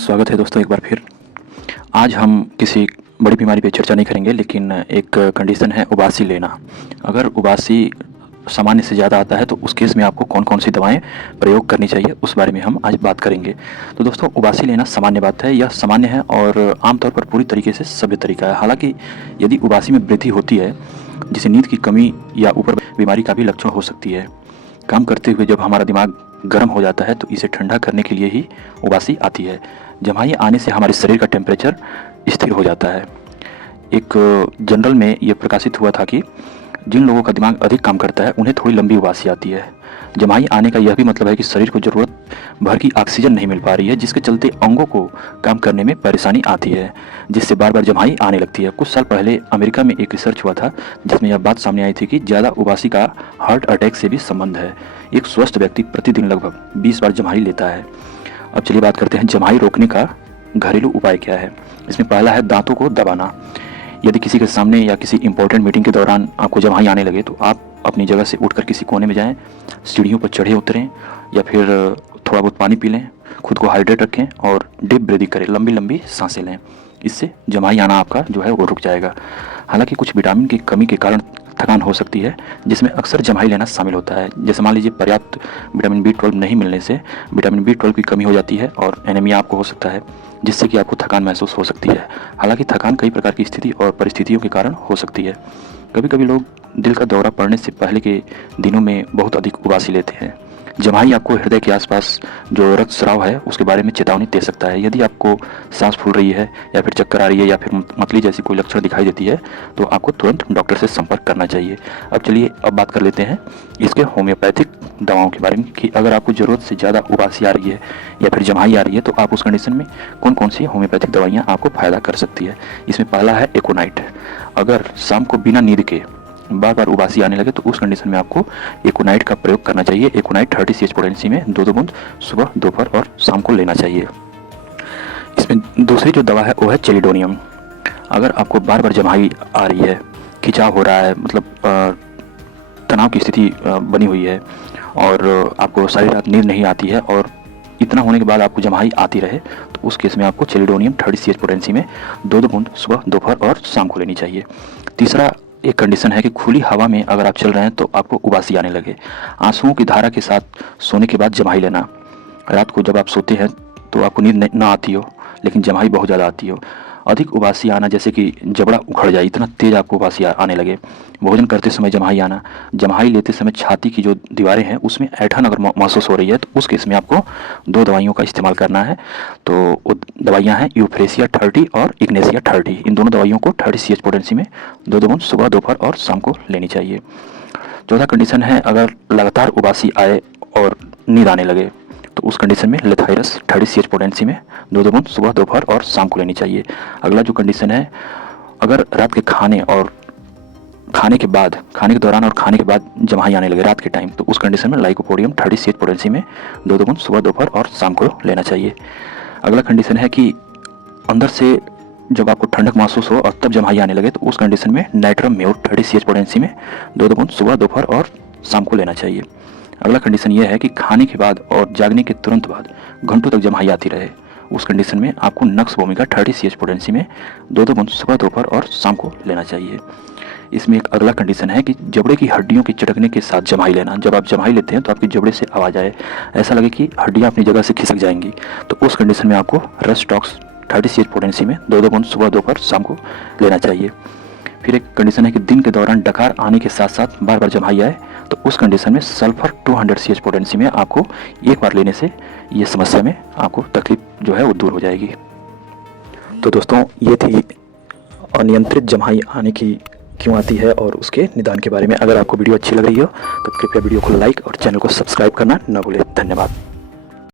स्वागत है दोस्तों एक बार फिर। आज हम किसी बड़ी बीमारी पे चर्चा नहीं करेंगे, लेकिन एक कंडीशन है उबासी लेना। अगर उबासी सामान्य से ज़्यादा आता है तो उस केस में आपको कौन कौन सी दवाएं प्रयोग करनी चाहिए, उस बारे में हम आज बात करेंगे। तो दोस्तों, उबासी लेना सामान्य बात है, यह सामान्य है और आमतौर पर पूरी तरीके से सभ्य तरीका है। हालांकि यदि उबासी में वृद्धि होती है, जिसे नींद की कमी या ऊपर बीमारी का भी लक्षण हो सकती है। काम करते हुए जब हमारा दिमाग गर्म हो जाता है तो इसे ठंडा करने के लिए ही उबासी आती है। जम्हाई आने से हमारे शरीर का टेम्परेचर स्थिर हो जाता है। एक जर्नल में ये प्रकाशित हुआ था कि जिन लोगों का दिमाग अधिक काम करता है उन्हें थोड़ी लंबी उबासी आती है। जम्हाई आने का यह भी मतलब है कि शरीर को ज़रूरत भर की ऑक्सीजन नहीं मिल पा रही है, जिसके चलते अंगों को काम करने में परेशानी आती है, जिससे बार बार जम्हाई आने लगती है। कुछ साल पहले अमेरिका में एक रिसर्च हुआ था जिसमें यह बात सामने आई थी कि ज़्यादा उबासी का हार्ट अटैक से भी संबंध है। एक स्वस्थ व्यक्ति प्रतिदिन लगभग 20 बार जम्हाई लेता है। अब चलिए बात करते हैं जम्हाई रोकने का घरेलू उपाय क्या है। इसमें पहला है दांतों को दबाना। यदि किसी के सामने या किसी इंपॉर्टेंट मीटिंग के दौरान आपको जम्हाई आने लगे तो आप अपनी जगह से उठकर किसी कोने में जाएं, सीढ़ियों पर चढ़े उतरें या फिर थोड़ा बहुत पानी पी लें, खुद को हाइड्रेट रखें और डीप ब्रीदिंग करें, लंबी लंबी सांसें लें। इससे जम्हाई आना आपका जो है वो रुक जाएगा। हालांकि कुछ विटामिन की कमी के कारण थकान हो सकती है, जिसमें अक्सर जम्हाई लेना शामिल होता है। जैसे मान लीजिए पर्याप्त विटामिन B12 नहीं मिलने से विटामिन B12 की कमी हो जाती है और एनीमिया आपको हो सकता है, जिससे कि आपको थकान महसूस हो सकती है। हालांकि थकान कई प्रकार की स्थिति और परिस्थितियों के कारण हो सकती है। कभी कभी लोग दिल का दौरा पड़ने से पहले के दिनों में बहुत अधिक उबासी लेते हैं। जम्हाई आपको हृदय के आसपास जो रक्तस्राव है उसके बारे में चेतावनी दे सकता है। यदि आपको सांस फूल रही है या फिर चक्कर आ रही है या फिर मतली जैसी कोई लक्षण दिखाई देती है तो आपको तुरंत डॉक्टर से संपर्क करना चाहिए। अब चलिए बात कर लेते हैं इसके होम्योपैथिक दवाओं के बारे में कि अगर आपको ज़रूरत से ज़्यादा उबासी आ रही है या फिर जम्हाई आ रही है तो आप उस कंडीशन में कौन कौन सी होम्योपैथिक दवाइयाँ आपको फ़ायदा कर सकती है। इसमें पहला है एकोनाइट। अगर शाम को बिना नींद के बार बार उबासी आने लगे तो उस कंडीशन में आपको एकोनाइट का प्रयोग करना चाहिए। एकोनाइट 30 CH पोटेंसी में 2 बूंद सुबह, दोपहर और शाम को लेना चाहिए। इसमें दूसरी जो दवा है वो है चेलिडोनियम। अगर आपको बार बार जम्हाई आ रही है, खिंचाव हो रहा है, मतलब तनाव की स्थिति बनी हुई है और आपको सारी रात नींद नहीं आती है और इतना होने के बाद आपको जम्हाई आती रहे तो उस केस में आपको चेलिडोनियम 30 CH पोटेंसी में 2 बूंद सुबह, दोपहर और शाम को लेनी चाहिए। तीसरा एक कंडीशन है कि खुली हवा में अगर आप चल रहे हैं तो आपको उबासी आने लगे। आंसुओं की धारा के साथ सोने के बाद जम्हाई लेना। रात को जब आप सोते हैं तो आपको नींद ना आती हो लेकिन जम्हाई बहुत ज़्यादा आती हो। अधिक उबासी आना, जैसे कि जबड़ा उखड़ जाए, इतना तेज आपको उबासी आने लगे। भोजन करते समय जम्हाई आना। जम्हाई लेते समय छाती की जो दीवारें हैं उसमें ऐंठन अगर महसूस हो रही है तो उस केस में आपको 2 दवाइयों का इस्तेमाल करना है। तो वो दवाइयाँ हैं यूफ्रेसिया 30 और इग्नेसिया 30। इन दोनों दवाइयों को 30 CH पोटेंसी में 2 बूंद सुबह, दोपहर और शाम को लेनी चाहिए। चौथा कंडीशन है अगर लगातार उबासी आए और नींद आने लगे तो उस कंडीशन में लेथाइरस 30 CH पोटेंसी में 2 बूंद सुबह, दोपहर और शाम को लेनी चाहिए। अगला जो कंडीशन है, अगर रात के खाने के दौरान और खाने के बाद जम्हाई आने लगे रात के टाइम तो उस कंडीशन में लाइकोपोडियम 30 CH पोटेंसी में 2 बूंद सुबह, दोपहर और शाम को लेना चाहिए। अगला कंडीशन है कि अंदर से जब आपको ठंडक महसूस हो और तब जम्हाई आने लगे तो उस कंडीशन में नाइट्रम म्यूट 30 CH पोटेंसी में 2 बूंद सुबह, दोपहर और शाम को लेना चाहिए। अगला कंडीशन यह है कि खाने के बाद और जागने के तुरंत बाद घंटों तक जम्हाई आती रहे। उस कंडीशन में आपको नक्स वोमिका 30 CH पोटेंसी में 2 बूंद सुबह, दोपहर और शाम को लेना चाहिए। इसमें एक अगला कंडीशन है कि जबड़े की हड्डियों के चटकने के साथ जम्हाई लेना। जब आप जम्हाई लेते हैं तो आपके जबड़े से आवाज़ आए, ऐसा लगे कि हड्डियाँ अपनी जगह से खिसक जाएंगी, तो उस कंडीशन में आपको रस्टॉक्स 30 CH पोटेंसी में 2 बूंद सुबह, दोपहर, शाम को लेना चाहिए। फिर एक कंडीशन है कि दिन के दौरान डकार आने के साथ साथ बार बार जम्हाई आए तो उस कंडीशन में सल्फर 200 CH पोटेंसी में आपको एक बार लेने से ये समस्या में आपको तकलीफ जो है वो दूर हो जाएगी। तो दोस्तों, ये थी अनियंत्रित जम्हाई आने की क्यों आती है और उसके निदान के बारे में। अगर आपको वीडियो अच्छी लग रही हो तो कृपया वीडियो को लाइक और चैनल को सब्सक्राइब करना न भूलें। धन्यवाद।